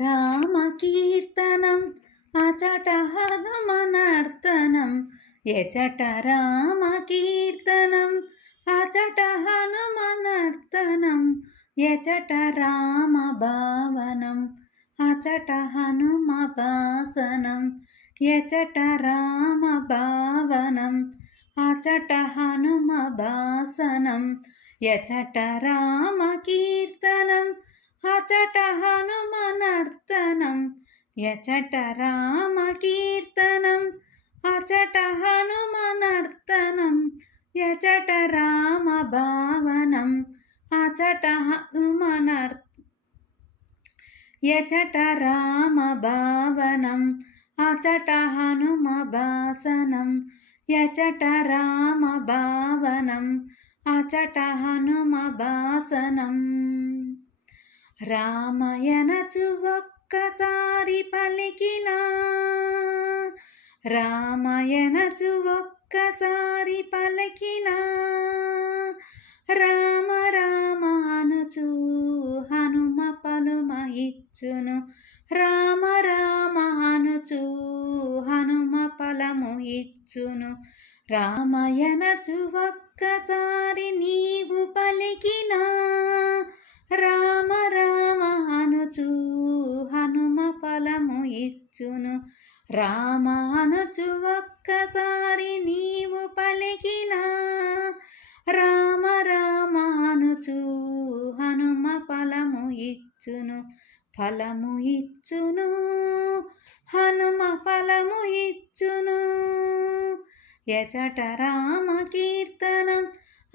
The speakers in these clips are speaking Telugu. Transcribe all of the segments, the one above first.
రామకీర్తనం అచట హనుమనర్తనం ఎచట రామకీర్తనం అచట హనుమనర్తనం ఎచట రామభావనం అచట హనుమభాసనం ఎచట రామభావనం అచట హనుమభాసనం ఎచట రామకీర్తనం అచట హనుమనర్తనం యచట రామకీర్తనం. అచట హనుమనర్తనం యచట రామభావనం. అచట హనుమనర్ యచట రామభావనం. అచట హనుమ హనుమభాసనం యచట రామభావనం. అచట హనుమ భాసనం రామయనచు ఒక్కసారి పలికినా రామయనచు ఒక్కసారి పలికినా రామ రామానుచు హనుమ పలుమ ఇచ్చును రామ రామానుచు హనుమ పలము ఇచ్చును రామయనచు ఒక్కసారి నీవు పలికినా రామ రామ అనుచు హనుమ ఫలము ఇచ్చును. రామ అనుచు ఒక్కసారి నీవు పలికినా. రామ రామ అనుచు హనుమ ఫలము ఇచ్చును. ఫలము ఇచ్చును హనుమ ఫలము ఇచ్చును. యచట రామ కీర్తనం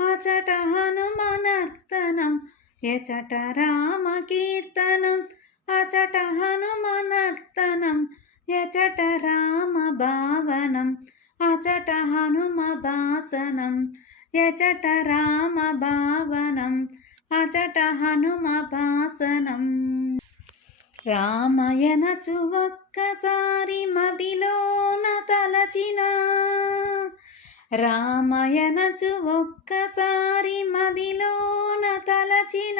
అచట హనుమనర్తనం ఎచట రామ కీర్తనం అచట హనుమనర్తనం ఎచట రామ భావనం అచట హనుమ భాసనం ఎచట రామ భావనం అచట హనుమ భాసనం రామయనచు ఒక్కసారి మదిలోన తలచినా రామయనచు ఒక్కసారి మదిలోన తలచిన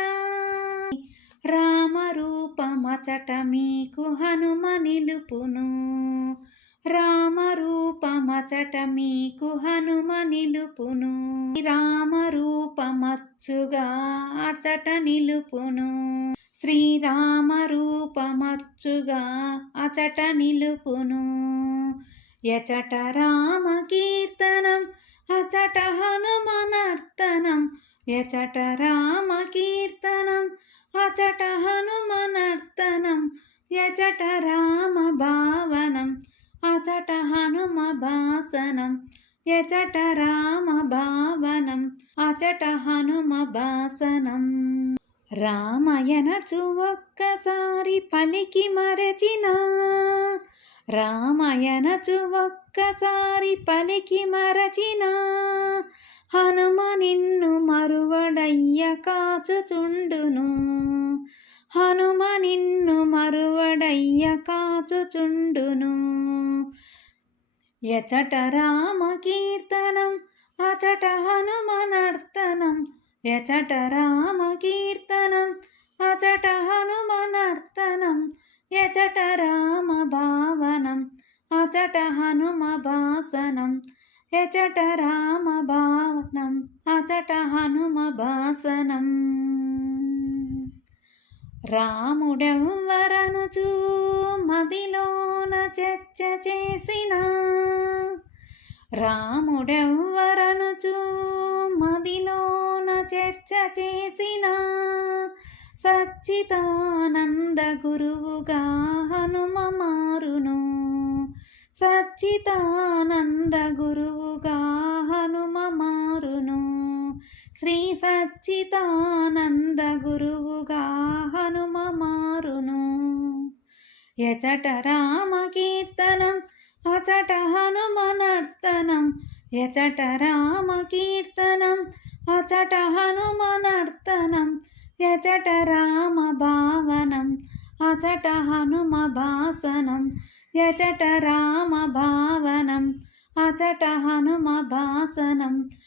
రామరూపమచట మీకు హనుమ నిలుపును రామరూపమచట మీకు హనుమ నిలుపును రామరూపమచ్చుగా అచట నిలుపును. శ్రీరామరూపమచ్చుగా అచట నిలుపును. యచట రామ కీర్తనం అచట హనుమనర్తనం యచట రామ కీర్తనం అచట హనుమనర్తనం యచట రామ భావనం అచట హనుమ భాసనం యచట రామ భావనం అచట హనుమ భాసనం రామయనచు ఒక్కసారి పలికి మరచినా రామయనచు ఒక్కసారి పలికి మరచిన హనుమ నిన్ను మరువడయ్య కాచుచుండును. హనుమ నిన్ను మరువడయ్య కాచుచుండును. యచట రామ కీర్తనం అచట హనుమ నర్తనం. యచట రామ కీర్తనం అచట హనుమనర్తనం ఎచట రామ భావనం అచట హనుమ భాసనం. ఎచట రామ భావనం అచట హనుమ భాసనం. రాముడెవ్వరనుచూ మదిలోన చర్చ చేసిన రాముడెవ్వరనుచూ మదిలోన చర్చ చేసిన సచ్చితానంద గురువుగా హనుమ మారును సచ్చితానంద గురువుగా హనుమ మారును శ్రీ సచ్చితానంద గురువుగా హనుమ మారును ఎచట రామ కీర్తనం అచట హనుమనర్తనం. ఎచట రామ కీర్తనం అచట హనుమనర్తనం. యచట రామ భావనం అచట హనుమ భాసనం. యచట రామ భావనం అచట హనుమ భాసనం.